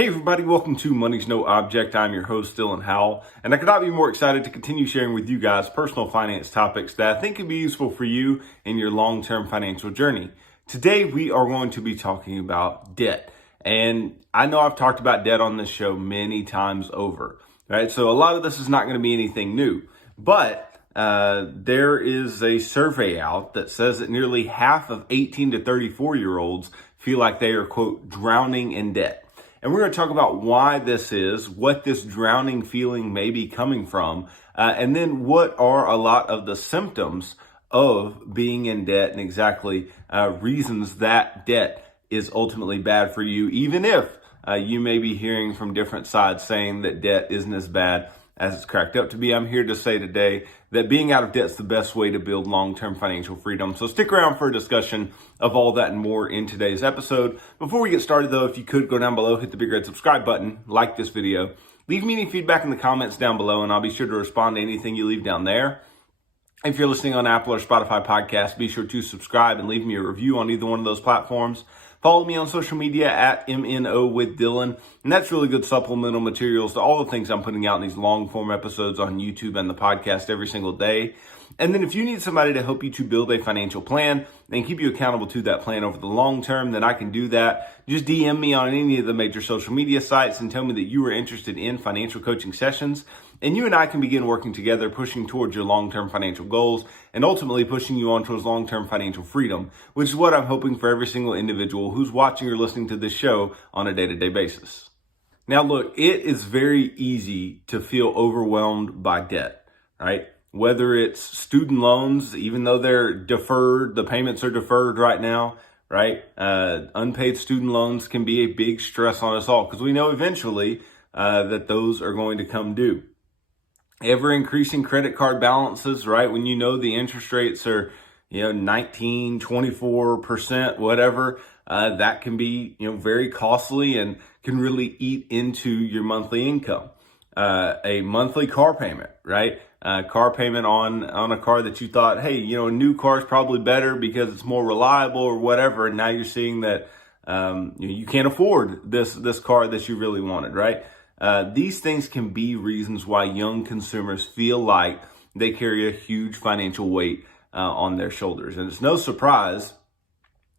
Hey everybody, welcome to Money's No Object. I'm your host, Dylan Howell, and I could not be more excited to continue sharing with you guys personal finance topics that I think could be useful for you in your long-term financial journey. Today, we are going to be talking about debt. And I know I've talked about debt on this show many times over, right? So a lot of this is not going to be anything new, but there is a survey out that says that nearly half of 18 to 34-year-olds feel like they are, quote, drowning in debt. And we're going to talk about why this is, what this drowning feeling may be coming from, and then what are a lot of the symptoms of being in debt and exactly reasons that debt is ultimately bad for you, even if you may be hearing from different sides saying that debt isn't as bad as it's cracked up to be. I'm here to say today that being out of debt is the best way to build long-term financial freedom. So stick around for a discussion of all that and more in today's episode. Before we get started though, if you could go down below, hit the big red subscribe button, like this video, leave me any feedback in the comments down below, and I'll be sure to respond to anything you leave down there. If you're listening on Apple or Spotify podcasts, be sure to subscribe and leave me a review on either one of those platforms. Follow me on social media at MNO with Dylan. And that's really good supplemental materials to all the things I'm putting out in these long form episodes on YouTube and the podcast every single day. And then if you need somebody to help you to build a financial plan and keep you accountable to that plan over the long term, then I can do that. Just DM me on any of the major social media sites and tell me that you are interested in financial coaching sessions. And you and I can begin working together, pushing towards your long-term financial goals and ultimately pushing you on towards long-term financial freedom, which is what I'm hoping for every single individual who's watching or listening to this show on a day-to-day basis. Now, look, it is very easy to feel overwhelmed by debt, right? Whether it's student loans, even though they're deferred, the payments are deferred right now, right? Unpaid student loans can be a big stress on us all because we know eventually that those are going to come due. Ever increasing credit card balances, right? When you know the interest rates are, 19, 24%, whatever, that can be, very costly and can really eat into your monthly income. A monthly car payment, right? Car payment on a car that you thought, hey, a new car is probably better because it's more reliable or whatever. And now you're seeing that, you can't afford this car that you really wanted, right? These things can be reasons why young consumers feel like they carry a huge financial weight on their shoulders. And it's no surprise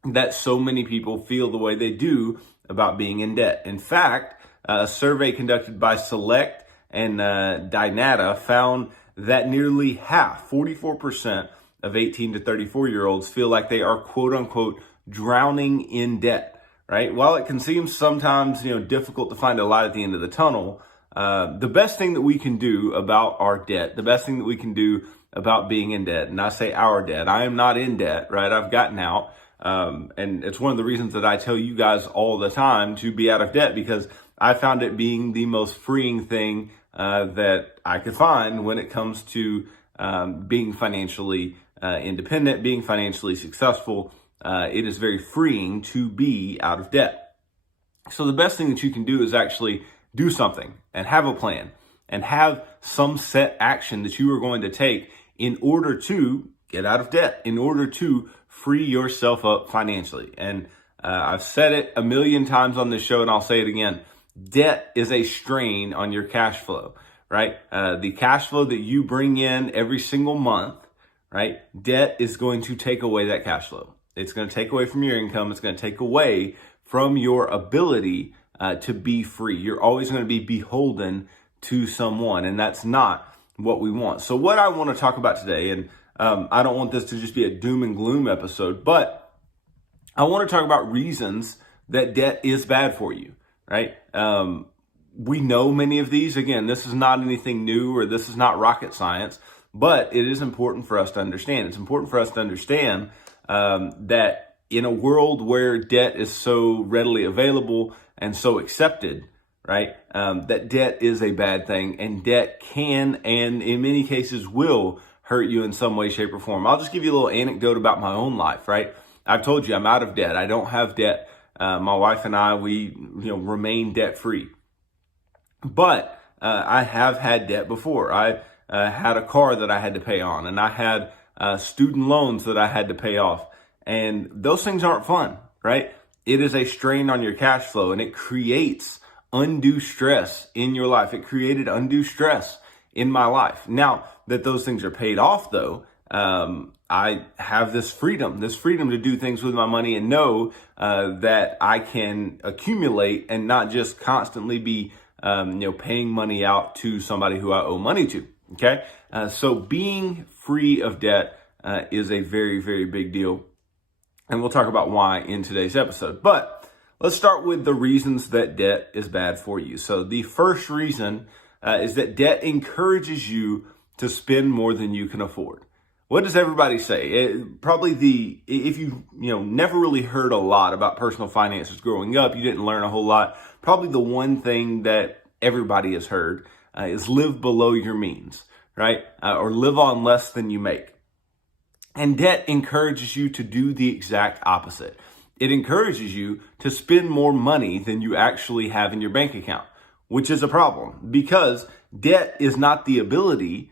that so many people feel the way they do about being in debt. In fact, a survey conducted by Select and Dynata found that nearly half, 44% of 18 to 34-year-olds feel like they are, quote unquote, drowning in debt. Right? While it can seem sometimes, difficult to find a light at the end of the tunnel, the best thing that we can do about our debt, the best thing that we can do about being in debt, and I say our debt, I am not in debt, right? I've gotten out. And it's one of the reasons that I tell you guys all the time to be out of debt, because I found it being the most freeing thing that I could find when it comes to being financially independent, being financially successful. It is very freeing to be out of debt. So the best thing that you can do is actually do something and have a plan and have some set action that you are going to take in order to get out of debt, in order to free yourself up financially. And I've said it a million times on this show, and I'll say it again. Debt is a strain on your cash flow, right? The cash flow that you bring in every single month, right? Debt is going to take away that cash flow. It's going to take away from your income. It's going to take away from your ability to be free. You're always going to be beholden to someone, and that's not what we want. So what I want to talk about today, and I don't want this to just be a doom and gloom episode, but I want to talk about reasons that debt is bad for you, right? We know many of these. Again, this is not anything new or this is not rocket science, but it is important for us to understand. It's important for us to understand that in a world where debt is so readily available and so accepted, right, that debt is a bad thing, and debt can and in many cases will hurt you in some way, shape, or form. I'll just give you a little anecdote about my own life, right? I've told you I'm out of debt. I don't have debt. My wife and I, we remain debt free. But I have had debt before. I had a car that I had to pay on, and I had student loans that I had to pay off. And those things aren't fun, right? It is a strain on your cash flow, and it creates undue stress in your life. It created undue stress in my life. Now that those things are paid off though, I have this freedom to do things with my money and know that I can accumulate and not just constantly be, paying money out to somebody who I owe money to. Okay. So being free of debt is a very, very big deal. And we'll talk about why in today's episode. But let's start with the reasons that debt is bad for you. So the first reason is that debt encourages you to spend more than you can afford. What does everybody say? If you never really heard a lot about personal finances growing up, you didn't learn a whole lot. Probably the one thing that everybody has heard is live below your means, right? Or live on less than you make. And debt encourages you to do the exact opposite. It encourages you to spend more money than you actually have in your bank account, which is a problem because debt is not the ability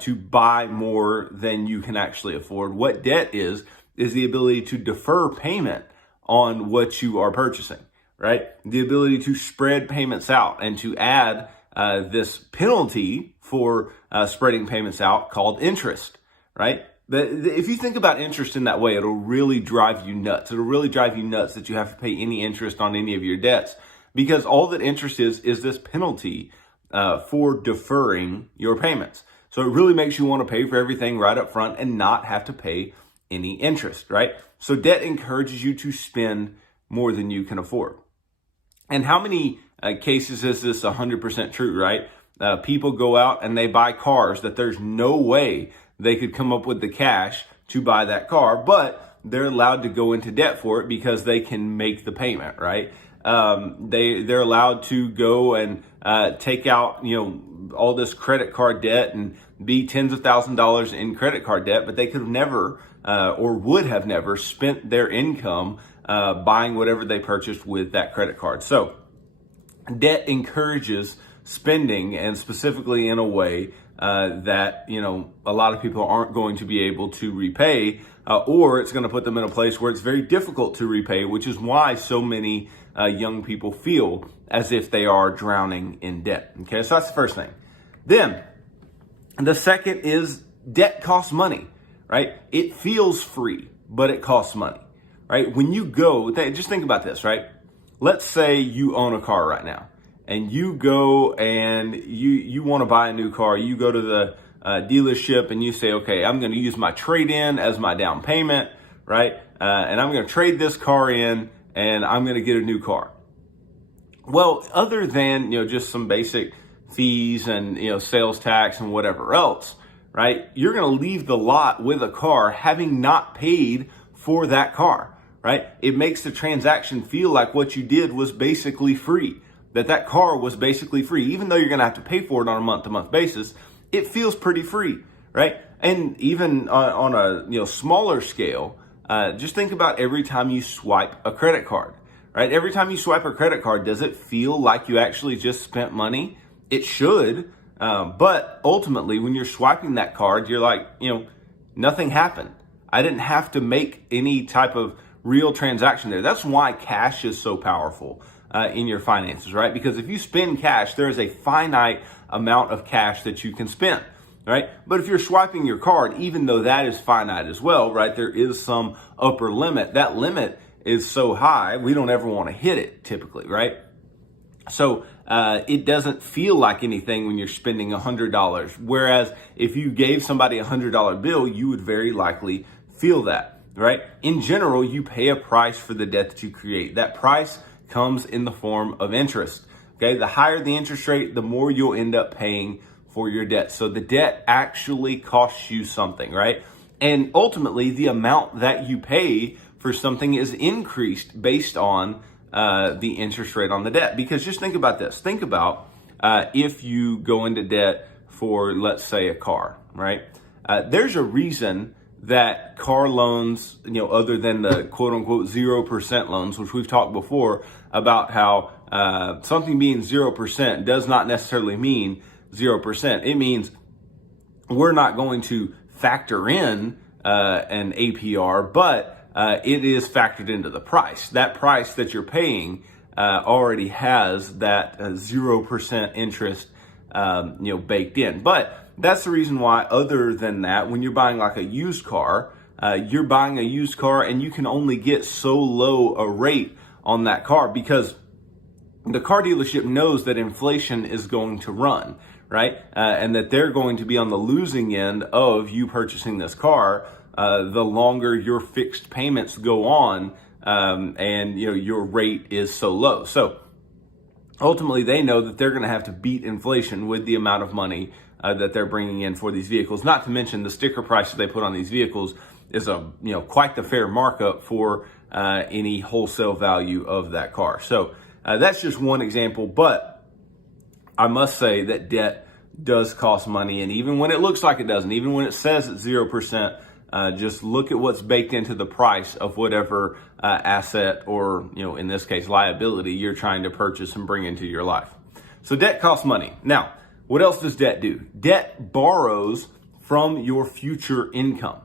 to buy more than you can actually afford. What debt is the ability to defer payment on what you are purchasing, right? The ability to spread payments out and to add this penalty for spreading payments out called interest, right? If you think about interest in that way, it'll really drive you nuts. It'll really drive you nuts that you have to pay any interest on any of your debts because all that interest is this penalty for deferring your payments. So it really makes you want to pay for everything right up front and not have to pay any interest, right? So debt encourages you to spend more than you can afford. And how many cases is this 100% true, right? People go out and they buy cars that there's no way they could come up with the cash to buy that car, but they're allowed to go into debt for it because they can make the payment, right? They're allowed to go and take out, all this credit card debt and be tens of thousands of dollars in credit card debt, but they could have never or would have never spent their income buying whatever they purchased with that credit card. So debt encourages spending, and specifically in a way that, a lot of people aren't going to be able to repay, or it's going to put them in a place where it's very difficult to repay, which is why so many young people feel as if they are drowning in debt. Okay, so that's the first thing. Then the second is debt costs money, right? It feels free, but it costs money, right? When you go, just think about this, right? Let's say you own a car right now and you go and you want to buy a new car. You go to the dealership and you say, okay, I'm going to use my trade-in as my down payment, right? And I'm going to trade this car in and I'm going to get a new car. Well, other than, just some basic fees and, sales tax and whatever else, right? You're going to leave the lot with a car having not paid for that car, right? It makes the transaction feel like what you did was basically free, that car was basically free. Even though you're going to have to pay for it on a month-to-month basis, it feels pretty free, right? And even on a smaller scale, just think about every time you swipe a credit card, right? Every time you swipe a credit card, does it feel like you actually just spent money? It should, but ultimately when you're swiping that card, you're like, nothing happened. I didn't have to make any type of real transaction there. That's why cash is so powerful in your finances, right? Because if you spend cash, there is a finite amount of cash that you can spend, right? But if you're swiping your card, even though that is finite as well, right? There is some upper limit. That limit is so high, we don't ever want to hit it typically, right? So it doesn't feel like anything when you're spending $100. Whereas if you gave somebody a $100 bill, you would very likely feel that, right? In general, you pay a price for the debt that you create. That price comes in the form of interest. Okay, the higher the interest rate, the more you'll end up paying for your debt. So the debt actually costs you something, right? And ultimately, the amount that you pay for something is increased based on the interest rate on the debt. Because just think about this. Think about if you go into debt for, let's say, a car, right? There's a reason that car loans, other than the quote unquote 0% loans, which we've talked before about how something being 0% does not necessarily mean 0%. It means we're not going to factor in an APR, but it is factored into the price. That price that you're paying already has that 0% interest, baked in. But that's the reason why, other than that, when you're buying like a used car, you're buying a used car and you can only get so low a rate on that car because the car dealership knows that inflation is going to run, right? And that they're going to be on the losing end of you purchasing this car the longer your fixed payments go on, and your rate is so low. So ultimately, they know that they're going to have to beat inflation with the amount of money that they're bringing in for these vehicles. Not to mention the sticker prices they put on these vehicles is quite the fair markup for any wholesale value of that car. So that's just one example, but I must say that debt does cost money, and even when it looks like it doesn't, even when it says it's 0%, just look at what's baked into the price of whatever asset or, in this case, liability you're trying to purchase and bring into your life. So debt costs money. Now, what else does debt do? Debt borrows from your future income.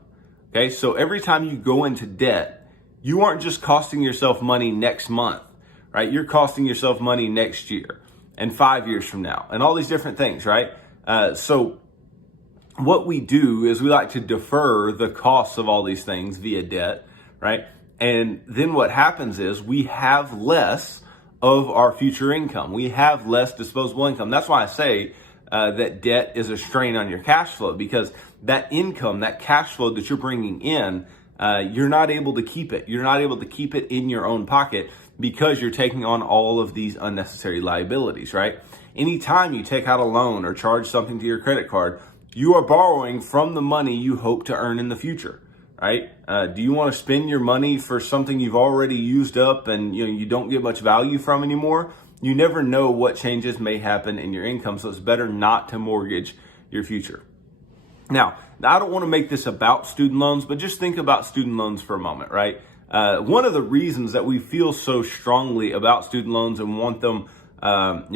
Okay, so every time you go into debt, you aren't just costing yourself money next month, right? You're costing yourself money next year and 5 years from now and all these different things, right? So what we do is we like to defer the costs of all these things via debt, right? And then what happens is we have less of our future income. We have less disposable income. That's why I say that debt is a strain on your cash flow, because that income, that cash flow that you're bringing in, you're not able to keep it. You're not able to keep it in your own pocket because you're taking on all of these unnecessary liabilities, right? Anytime you take out a loan or charge something to your credit card, you are borrowing from the money you hope to earn in the future, right? Do you want to spend your money for something you've already used up and you don't get much value from anymore? You never know what changes may happen in your income, so it's better not to mortgage your future. Now, I don't want to make this about student loans, but just think about student loans for a moment, right? One of the reasons that we feel so strongly about student loans and want them,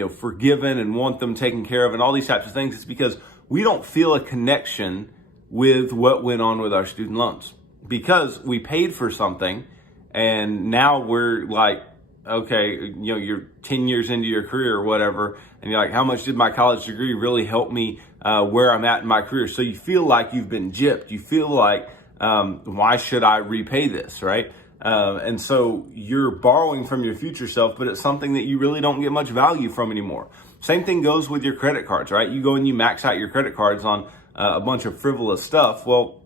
forgiven and want them taken care of and all these types of things is because we don't feel a connection with what went on with our student loans, because we paid for something and now we're like, okay, you're 10 years into your career or whatever, and you're like, how much did my college degree really help me where I'm at in my career? So you feel like you've been gypped. You feel like, why should I repay this, right? And so you're borrowing from your future self, but it's something that you really don't get much value from anymore. Same thing goes with your credit cards, right? You go and you max out your credit cards on a bunch of frivolous stuff. Well,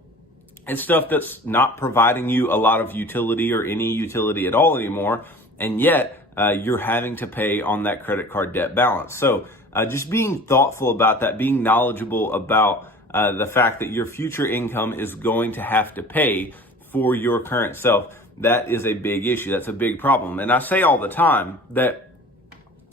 it's stuff that's not providing you a lot of utility or any utility at all anymore. And yet you're having to pay on that credit card debt balance. So just being thoughtful about that, being knowledgeable about the fact that your future income is going to have to pay for your current self, that is a big issue. That's a big problem. And I say all the time that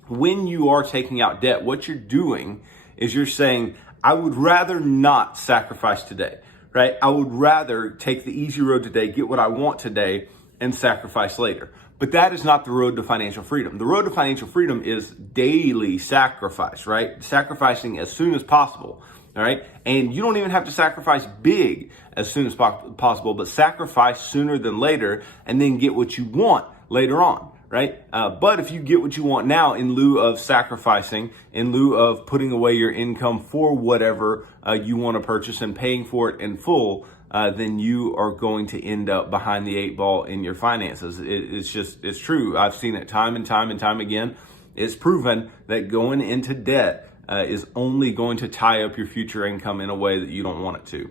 when you are taking out debt, what you're doing is you're saying, I would rather not sacrifice today, right? I would rather take the easy road today, get what I want today, and sacrifice later. But that is not the road to financial freedom. The road to financial freedom is daily sacrifice, right? Sacrificing as soon as possible, all right? And you don't even have to sacrifice big as soon as possible, but sacrifice sooner than later and then get what you want later on, right? But if you get what you want now in lieu of sacrificing, in lieu of putting away your income for whatever you want to purchase and paying for it in full, then you are going to end up behind the 8 ball in your finances. It's true. I've seen it time and time and time again. It's proven that going into debt is only going to tie up your future income in a way that you don't want it to.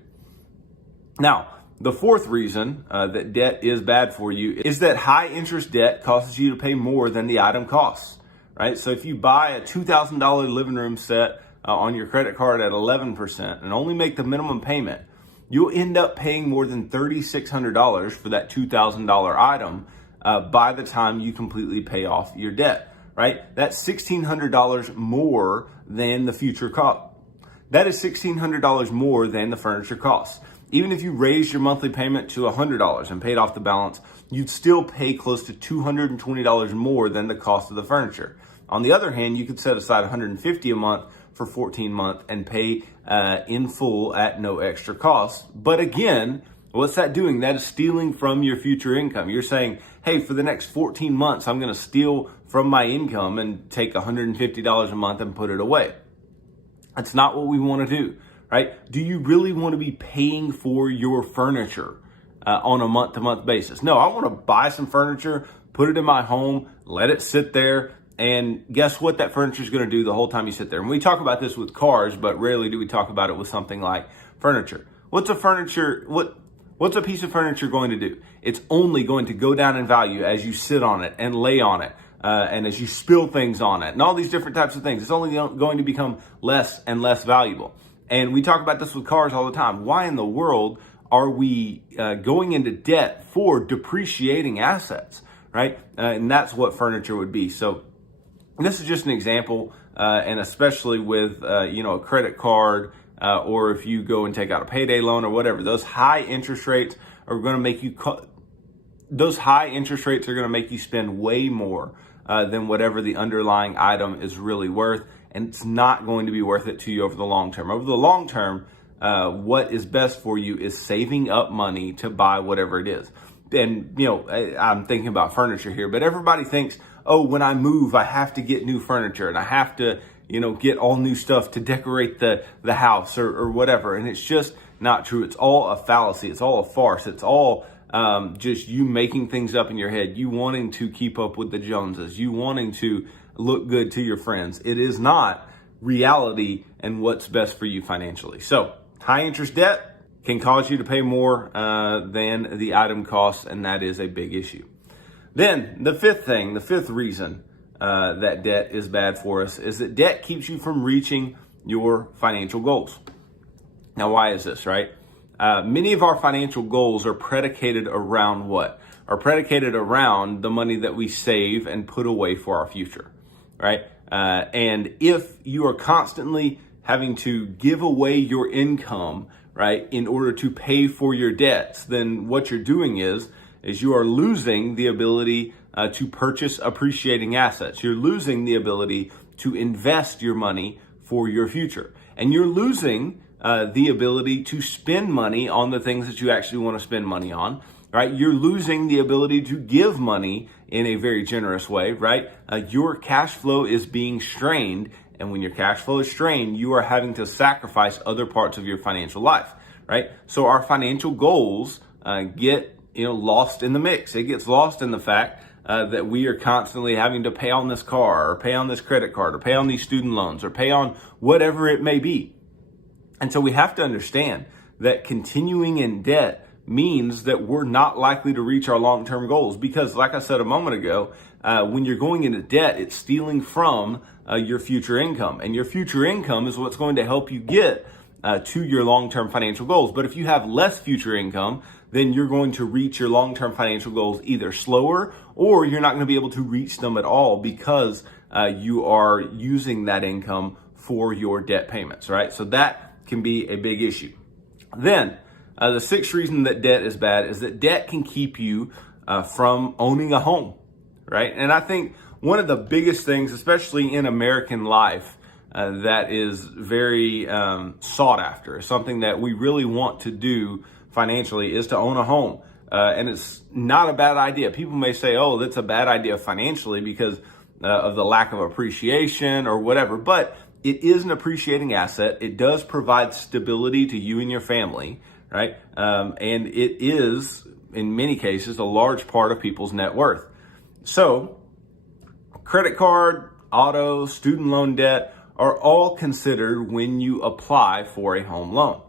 Now, the fourth reason that debt is bad for you is that high interest debt causes you to pay more than the item costs, right? So if you buy a $2,000 living room set on your credit card at 11% and only make the minimum payment, you'll end up paying more than $3,600 for that $2,000 item by the time you completely pay off your debt, right? That's $1,600 more than the future cost. That is $1,600 more than the furniture costs. Even if you raised your monthly payment to $100 and paid off the balance, you'd still pay close to $220 more than the cost of the furniture. On the other hand, you could set aside $150 a month for 14 months and pay in full at no extra cost. But again, What's that doing? That is stealing from your future income. You're saying, hey, for the next 14 months, I'm going to steal from my income and take $150 a month and put it away. That's not what we want to do, right? Do you really want to be paying for your furniture on a month-to-month basis? No, I want to buy some furniture, put it in my home, let it sit there, and guess what that furniture is going to do the whole time you sit there? And we talk about this with cars, but rarely do we talk about it with something like furniture. What's a piece of furniture going to do? It's only going to go down in value as you sit on it and lay on it, and as you spill things on it, and all these different types of things. It's only going to become less and less valuable. And we talk about this with cars all the time. Why in the world are we going into debt for depreciating assets, right? And that's what furniture would be. So this is just an example, and especially with a credit card, or if you go and take out a payday loan or whatever, those high interest rates are going to make you spend way more than whatever the underlying item is really worth, and it's not going to be worth it to you over the long term. Over the long term, what is best for you is saving up money to buy whatever it is. And I'm thinking about furniture here, but everybody thinks, oh, when I move, I have to get new furniture and I have to get all new stuff to decorate the house or whatever. And it's just not true. It's all a fallacy. It's all a farce. It's all just you making things up in your head, you wanting to keep up with the Joneses, you wanting to look good to your friends. It is not reality and what's best for you financially. So high interest debt can cause you to pay more than the item costs, and that is a big issue. Then the fifth reason that debt is bad for us is that debt keeps you from reaching your financial goals. Now, why is this, right? Many of our financial goals are predicated around what? Are predicated around the money that we save and put away for our future, right? And if you are constantly having to give away your income, right, in order to pay for your debts, then what you're doing is you are losing the ability to purchase appreciating assets. You're losing the ability to invest your money for your future. And you're losing the ability to spend money on the things that you actually want to spend money on, right? You're losing the ability to give money in a very generous way, right? Your cash flow is being strained. And when your cash flow is strained, you are having to sacrifice other parts of your financial life, right? So our financial goals get lost in the mix. It gets lost in the fact that we are constantly having to pay on this car or pay on this credit card or pay on these student loans or pay on whatever it may be. And so we have to understand that continuing in debt means that we're not likely to reach our long-term goals because, like I said a moment ago, when you're going into debt, it's stealing from your future income. And your future income is what's going to help you get to your long-term financial goals. But if you have less future income, then you're going to reach your long-term financial goals either slower or you're not going to be able to reach them at all because you are using that income for your debt payments, right? So that can be a big issue. Then the sixth reason that debt is bad is that debt can keep you from owning a home, right? And I think one of the biggest things, especially in American life, that is very sought after, something that we really want to do financially is to own a home. And it's not a bad idea. People may say, oh, that's a bad idea financially because of the lack of appreciation or whatever, but it is an appreciating asset. It does provide stability to you and your family, right? And it is, in many cases, a large part of people's net worth. So credit card, auto, student loan debt are all considered when you apply for a home loan,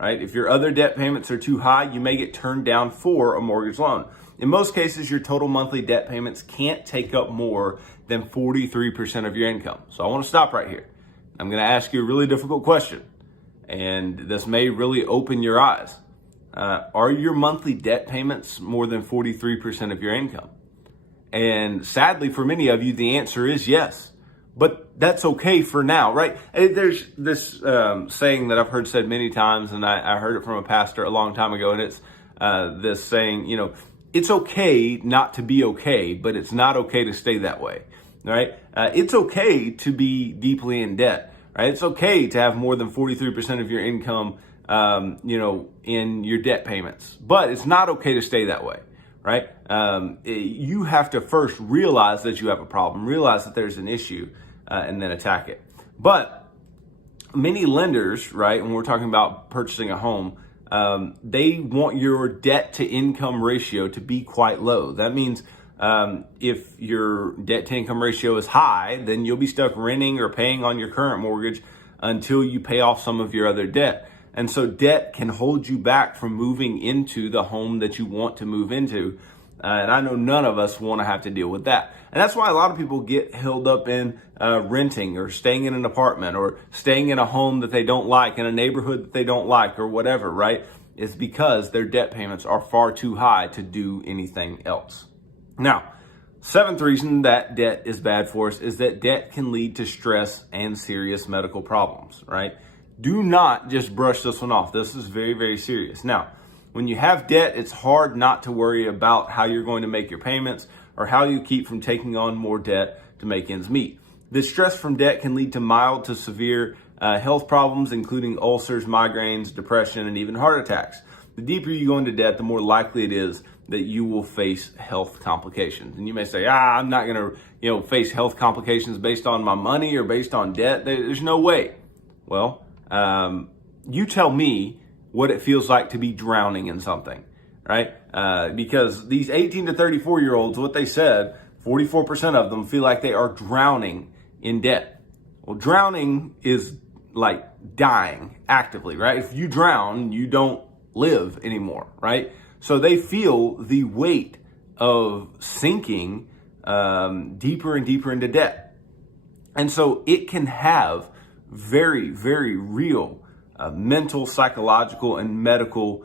right? If your other debt payments are too high, you may get turned down for a mortgage loan. In most cases, your total monthly debt payments can't take up more than 43% of your income. So I want to stop right here. I'm going to ask you a really difficult question, and this may really open your eyes. Are your monthly debt payments more than 43% of your income? And sadly, for many of you, the answer is yes. But that's okay for now, right? There's this saying that I've heard said many times, and I heard it from a pastor a long time ago, and it's this saying, it's okay not to be okay, but it's not okay to stay that way, right? It's okay to be deeply in debt, right? It's okay to have more than 43% of your income in your debt payments. But it's not okay to stay that way, right? You have to first realize that you have a problem, realize that there's an issue, and then attack it. But many lenders, right, when we're talking about purchasing a home, they want your debt to income ratio to be quite low. That means if your debt to income ratio is high, then you'll be stuck renting or paying on your current mortgage until you pay off some of your other debt. And so debt can hold you back from moving into the home that you want to move into. And I know none of us want to have to deal with that. And that's why a lot of people get held up in renting or staying in an apartment or staying in a home that they don't like, in a neighborhood that they don't like, or whatever, right? It's because their debt payments are far too high to do anything else. Now, seventh reason that debt is bad for us is that debt can lead to stress and serious medical problems, right? Do not just brush this one off. This is very, very serious. Now, when you have debt, it's hard not to worry about how you're going to make your payments or how you keep from taking on more debt to make ends meet. The stress from debt can lead to mild to severe health problems, including ulcers, migraines, depression, and even heart attacks. The deeper you go into debt, the more likely it is that you will face health complications. And you may say, I'm not going to, face health complications based on my money or based on debt. There's no way. Well, you tell me what it feels like to be drowning in something, right? Because these 18 to 34 year olds, what they said, 44% of them feel like they are drowning in debt. Well, drowning is like dying actively, right? If you drown, you don't live anymore, right? So they feel the weight of sinking deeper and deeper into debt. And so it can have very, very real mental, psychological, and medical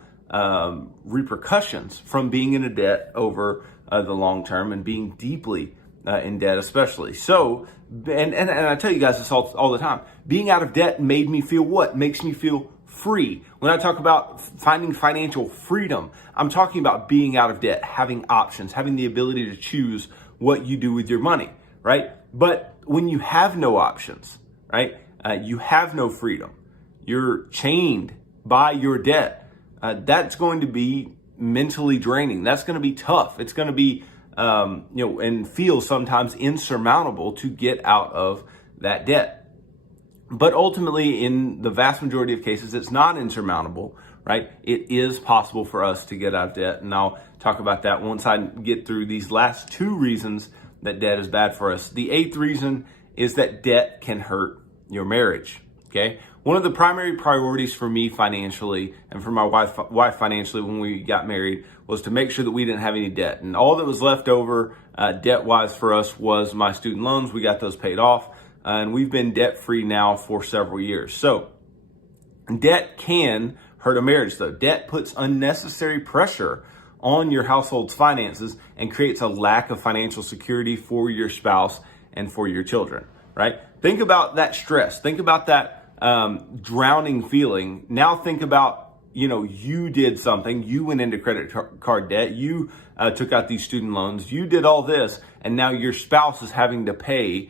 repercussions from being in a debt over the long term and being deeply in debt especially. So, and I tell you guys this all the time, being out of debt made me feel what? Makes me feel free. When I talk about finding financial freedom, I'm talking about being out of debt, having options, having the ability to choose what you do with your money, right? But when you have no options, right? You have no freedom. You're chained by your debt. That's going to be mentally draining. That's going to be tough. It's going to be, and feel sometimes insurmountable to get out of that debt. But ultimately, in the vast majority of cases, it's not insurmountable, right? It is possible for us to get out of debt. And I'll talk about that once I get through these last two reasons that debt is bad for us. The eighth reason is that debt can hurt your marriage, okay? One of the primary priorities for me financially and for my wife financially when we got married was to make sure that we didn't have any debt. And all that was left over debt-wise for us was my student loans. We got those paid off. And we've been debt-free now for several years. So debt can hurt a marriage, though. Debt puts unnecessary pressure on your household's finances and creates a lack of financial security for your spouse and for your children, right? Think about that stress. Think about that drowning feeling. Now think about, you did something. You went into credit card debt. You took out these student loans. You did all this, and now your spouse is having to pay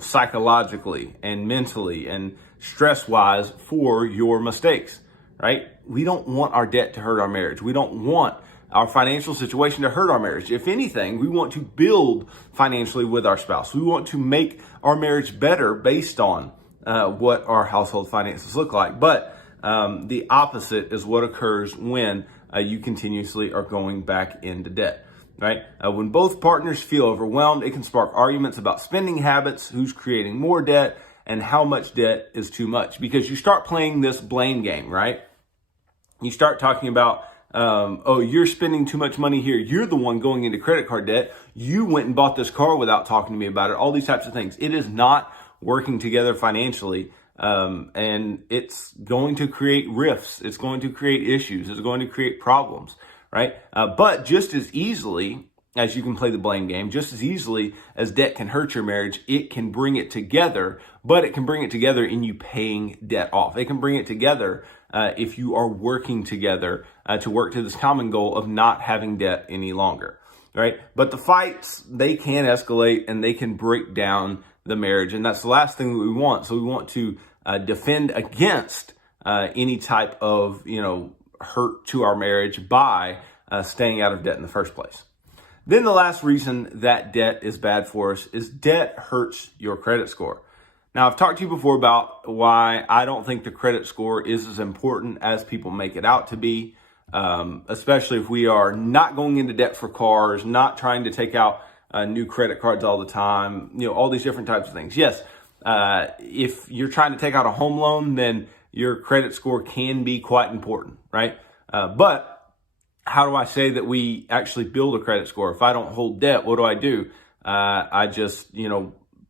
psychologically and mentally and stress-wise for your mistakes, right? We don't want our debt to hurt our marriage. We don't want our financial situation to hurt our marriage. If anything, we want to build financially with our spouse. We want to make our marriage better based on what our household finances look like. But the opposite is what occurs when you continuously are going back into debt. Right? When both partners feel overwhelmed, it can spark arguments about spending habits, who's creating more debt, and how much debt is too much. Because you start playing this blame game, right? You start talking about, you're spending too much money here. You're the one going into credit card debt. You went and bought this car without talking to me about it. All these types of things. It is not working together financially. And it's going to create rifts. It's going to create issues. It's going to create problems. Right? But just as easily as you can play the blame game, just as easily as debt can hurt your marriage, it can bring it together, but it can bring it together in you paying debt off. It can bring it together if you are working together to work to this common goal of not having debt any longer, right? But the fights, they can escalate and they can break down the marriage. And that's the last thing that we want. So we want to defend against any type of, hurt to our marriage by staying out of debt in the first place. Then the last reason that debt is bad for us is debt hurts your credit score. Now, I've talked to you before about why I don't think the credit score is as important as people make it out to be, especially if we are not going into debt for cars, not trying to take out new credit cards all the time, all these different types of things. Yes, if you're trying to take out a home loan, then your credit score can be quite important, right? But how do I say that we actually build a credit score? If I don't hold debt, what do? I just,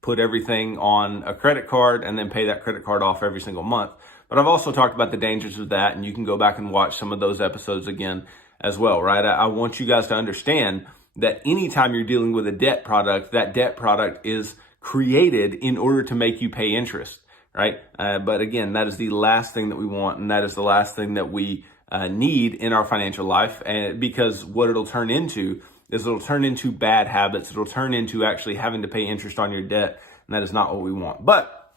put everything on a credit card and then pay that credit card off every single month. But I've also talked about the dangers of that, and you can go back and watch some of those episodes again as well, right? I want you guys to understand that anytime you're dealing with a debt product, that debt product is created in order to make you pay interest, right? But again, that is the last thing that we want, and that is the last thing that we need in our financial life, and because what it'll turn into is it'll turn into bad habits. It'll turn into actually having to pay interest on your debt, and that is not what we want. But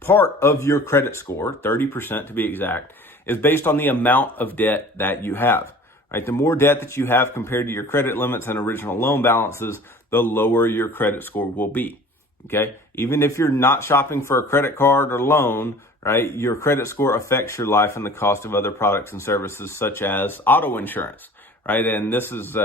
part of your credit score, 30% to be exact, is based on the amount of debt that you have, right? The more debt that you have compared to your credit limits and original loan balances, the lower your credit score will be, okay? Even if you're not shopping for a credit card or loan, right, your credit score affects your life and the cost of other products and services such as auto insurance, right? And this is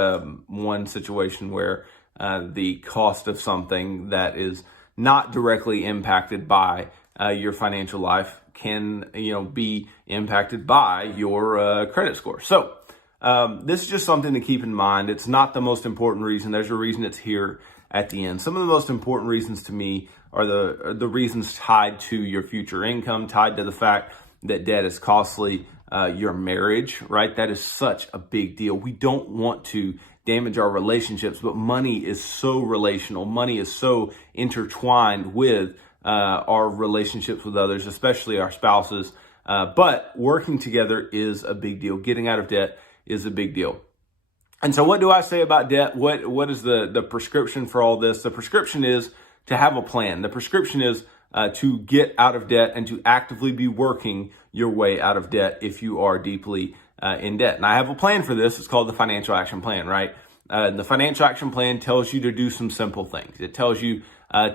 one situation where the cost of something that is not directly impacted by your financial life can, be impacted by your credit score. So this is just something to keep in mind. It's not the most important reason. There's a reason it's here at the end. Some of the most important reasons to me are the reasons tied to your future income, tied to the fact that debt is costly, your marriage, right? That is such a big deal. We don't want to damage our relationships, but money is so relational. Money is so intertwined with our relationships with others, especially our spouses. But working together is a big deal. Getting out of debt is a big deal. And so what do I say about debt? What is the prescription for all this? The prescription is to have a plan. The prescription is to get out of debt and to actively be working your way out of debt if you are deeply in debt. And I have a plan for this. It's called the Financial Action Plan, right? The Financial Action Plan tells you to do some simple things. It tells you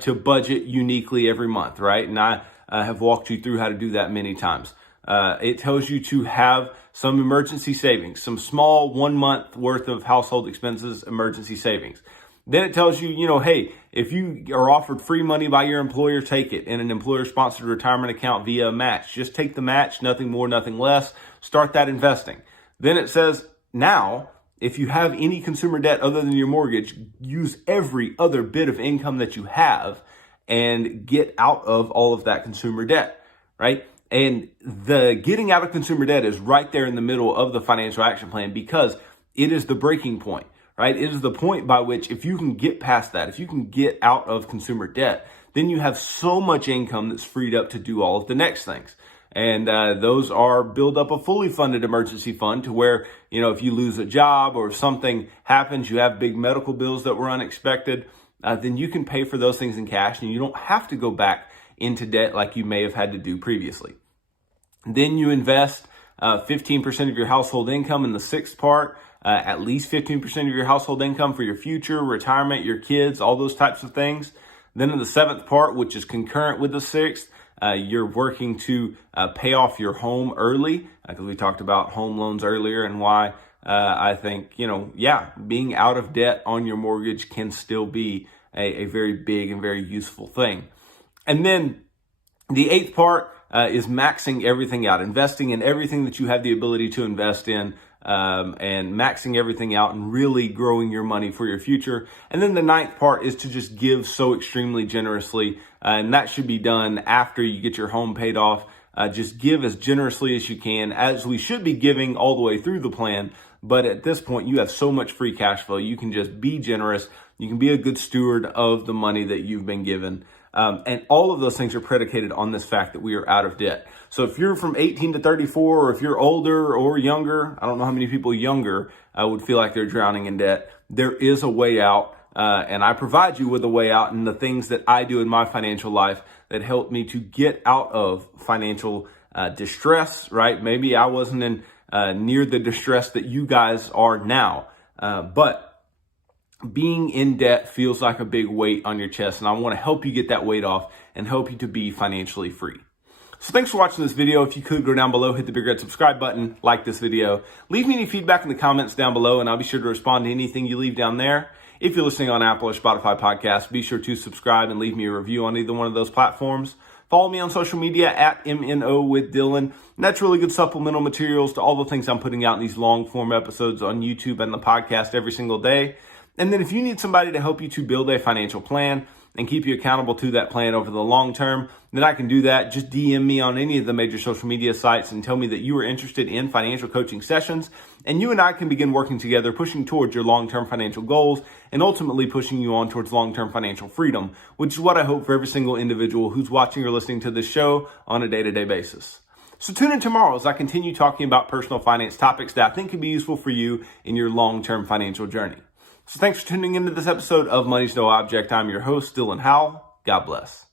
to budget uniquely every month, right? And I have walked you through how to do that many times. It tells you to have some emergency savings, some small 1 month worth of household expenses, emergency savings. Then it tells you, hey, if you are offered free money by your employer, take it in an employer-sponsored retirement account via a match. Just take the match, nothing more, nothing less. Start that investing. Then it says, now, if you have any consumer debt other than your mortgage, use every other bit of income that you have and get out of all of that consumer debt, right? And the getting out of consumer debt is right there in the middle of the Financial Action Plan because it is the breaking point. Right? It is the point by which if you can get past that, if you can get out of consumer debt, then you have so much income that's freed up to do all of the next things. And those are build up a fully funded emergency fund to where, if you lose a job or if something happens, you have big medical bills that were unexpected, then you can pay for those things in cash and you don't have to go back into debt like you may have had to do previously. Then you invest 15% of your household income in the sixth part. At least 15% of your household income for your future, retirement, your kids, all those types of things. Then in the seventh part, which is concurrent with the sixth, you're working to pay off your home early, because we talked about home loans earlier and why I think, being out of debt on your mortgage can still be a very big and very useful thing. And then the eighth part is maxing everything out, investing in everything that you have the ability to invest in, and maxing everything out and really growing your money for your future. And then the ninth part is to just give so extremely generously, and that should be done after you get your home paid off. Just give as generously as you can, as we should be giving all the way through the plan. But at this point, you have so much free cash flow. You can just be generous. You can be a good steward of the money that you've been given. And all of those things are predicated on this fact that we are out of debt. So if you're from 18 to 34, or if you're older or younger, I don't know how many people younger would feel like they're drowning in debt. There is a way out, and I provide you with a way out in the things that I do in my financial life that help me to get out of financial distress, right? Maybe I wasn't in near the distress that you guys are now, but being in debt feels like a big weight on your chest, and I want to help you get that weight off and help you to be financially free. So thanks for watching this video. If you could go down below, hit the big red subscribe button, like this video, leave me any feedback in the comments down below, and I'll be sure to respond to anything you leave down there. If you're listening on Apple or Spotify podcasts, be sure to subscribe and leave me a review on either one of those platforms. Follow me on social media at MNO with Dylan. And that's really good supplemental materials to all the things I'm putting out in these long form episodes on YouTube and the podcast every single day. And then if you need somebody to help you to build a financial plan and keep you accountable to that plan over the long term, then I can do that. Just DM me on any of the major social media sites and tell me that you are interested in financial coaching sessions. And you and I can begin working together, pushing towards your long-term financial goals and ultimately pushing you on towards long-term financial freedom, which is what I hope for every single individual who's watching or listening to this show on a day-to-day basis. So tune in tomorrow as I continue talking about personal finance topics that I think can be useful for you in your long-term financial journey. So thanks for tuning into this episode of Money's No Object. I'm your host, Dylan Howell. God bless.